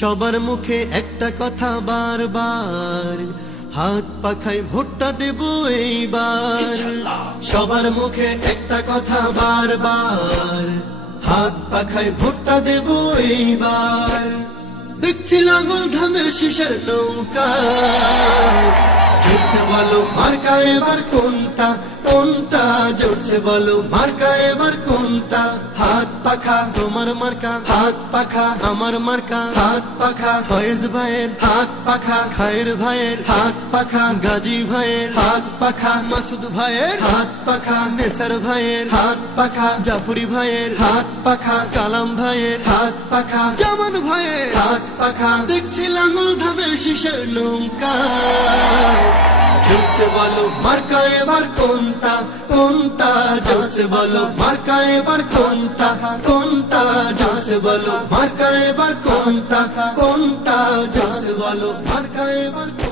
সবার মুখে একটা কথা বারবার, হাত পাখায় ভোটটা দেব এইবার। সবার মুখে একটা কথা বারবার, হাত পাখায় ভোটটা দেব এইবার। দেখছি লাঙল ধানের শীষের নৌকা, জোরসে বলো মার্কা এবার কোনটা কোনটা, জোরসে বলো মার্কা এবার কোনটা। হাত পাখা তোমার মার্কা, হাত পাখা আমার মার্কা, হাত পাখা ফয়েজ ভাইয়ের, হাত পাখা খায়ের ভাইয়ের, হাত পাখা গাজী ভাইয়ের, হাত পাখা মাসুদ ভাইয়ের, হাত পাখা নেসার ভাইয়ের, হাত পাখা জাফরি ভাইয়ের, হাত পাখা কালাম ভাইয়ের, হাত পাখা জামান ভাইয়ের, হাত পাখা। দেখছি লাঙল ধানের শীষের নৌকা, জোরসে বলো মার্কা এবার কোনটা কোনটা, জোরসে বলো মার্কা এবার কোনটা কোনটা, জোরসে বলো মার্কা এবার কোনটা কোনটা, জোরসে বলো মার্কা এবার কোনটা।